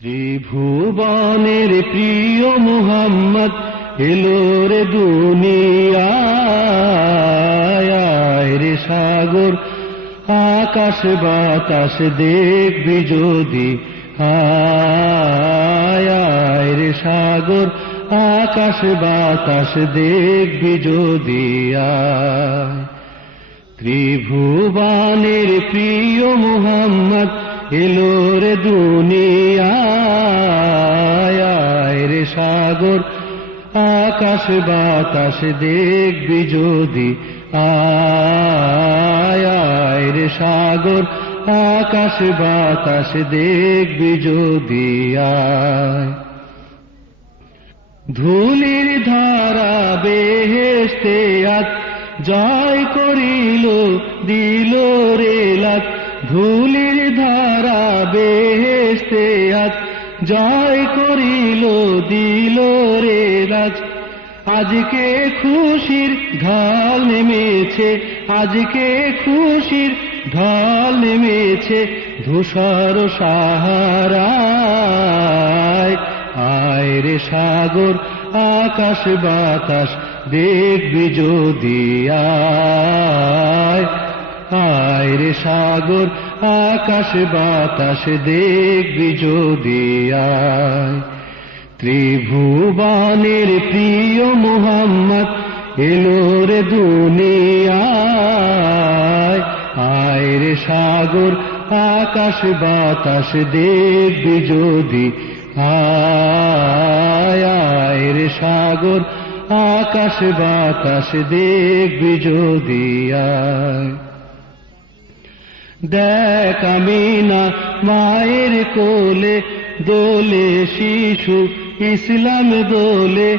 ত্রিভুবনের প্রিয় মুহাম্মদ এলো রে দুনিয়ায়, রে সাগর আকাশ বাতাস দেখবি যদি, আয় রে সাগর আকাশ বাতাস দেখবি যদি আয়। ত্রিভুবনের প্রিয় মুহাম্মদ এলো রে দুনিয়ায়, রে সাগর আকাশ বাতাস দেখবি যদি, আয় রে সাগর আকাশ বাতাস দেখবি যদি আয়। ধুলির ধারা বেহেশতে আজ জয় করিল দিল রে লাজ, ধুলির ধারা বেহেশতে আজ জয় করিল দিল রে লাজ। আজকে খুশির ঢল নেমেছে, আজকে খুশির ঢল নেমেছে ধূসর সাহারায়, আয় রে সাগর আকাশ বাতাস দেখবি যদি আয় রে সাগর আকাশ বাতাস দেখবি যদি আয়। ত্রিভুবনের প্রিয় মুহাম্মদ এলো রে দুনিয়ায়, আয় রে সাগর আকাশ বাতাস দেখবি যদি আয় রে সাগর আকাশ বাতাস দেখবি যদি আয়। দেখ আমিনা মায়ের কোলে দোলে শিশু ইসলাম দোলে,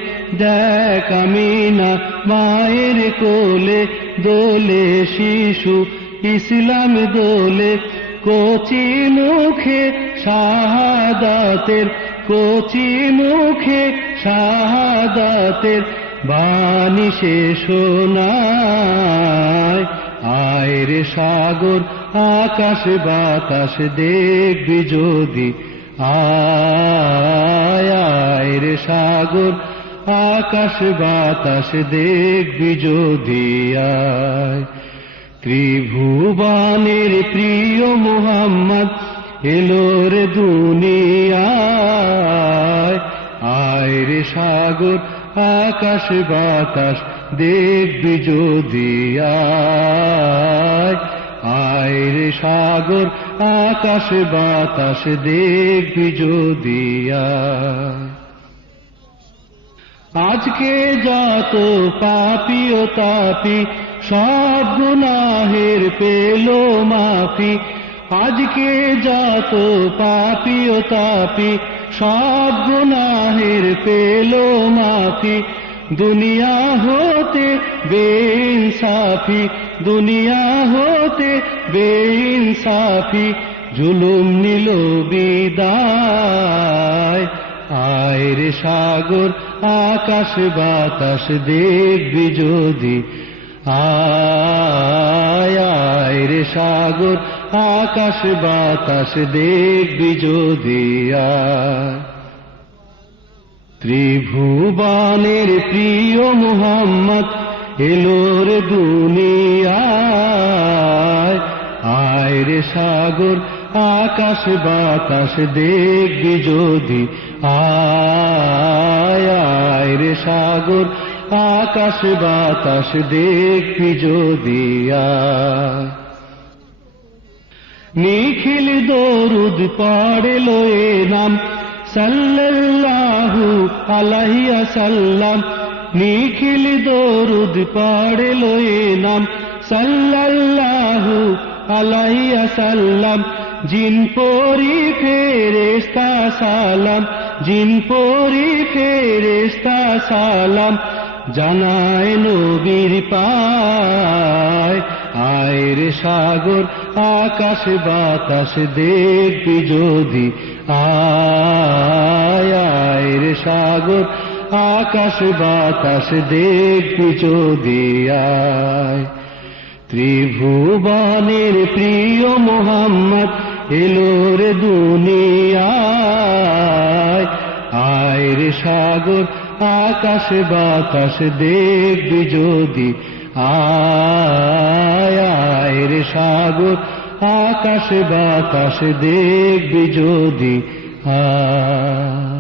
দেখ আমিনা মায়ের কোলে দোলে শিশু ইসলাম দোলে। কচি মুখে শাহাদাতের, কচি মুখে শাহাদাতের বাণী সে শোনায়, আয় রে সাগর আকাশ বাতাস দেখবি যদি আয় রে সাগর আকাশ বাতাস দেখবি যদি আয়। ত্রিভুবনের প্রিয় মুহাম্মদ এলো রে দুনিয়ায়, আয় রে সাগর আকাশ বাতাস দেখবি যদি আয় রে সাগর আকাশ বাতাস দেখবি যদি আয়। আজকে যত পাপী ও তাপী সব গুনাহের পেল মাফি, আজকে যত পাপী ও তাপী সব গুনাহের পেল মাফি। দুনিয়া হতে বেইনসাফি, দুনিয়া হতে বেইনসাফি জুলুম নিল বিদায়, আয় রে সাগর আকাশ বাতাস দেখবি যদি আয় রে সাগর আকাশ বাতাস দেখবি যদি আয়। ত্রিভুবনের প্রিয় মুহাম্মদ এলো রে দুনিয়ায়, আয় রে সাগর আকাশ বাতাস দেখবি যদি আয় রে সাগর আকাশ বাতাস দেখবি যদি আয়। নিখিল দরুদ পড়ল এ নাম সাল্লাল্লাহু আলাইহি ওয়াসাল্লাম, নিখিল দরুদ পড়ল এ নাম সাল্লাল্লাহু আলাইহি ওয়াসাল্লাম। জিন পরি ফেরেশতা সালাম, জিন পরি ফেরেশতা সালাম জানায় নবীর পায়, আয় রে সাগর আকাশ বাতাস দেখবি যদি আয় রে সাগর আকাশ বাতাস দেখবি যদি আয়। ত্রিভুবনের প্রিয় মুহাম্মদ এলো রে দুনিয়ায়। আয় রে সাগর আকাশে বাতাসে দেখবি যদি, আয় আয় রে সাগর আকাশে বাতাসে দেখবি যদি, আয়।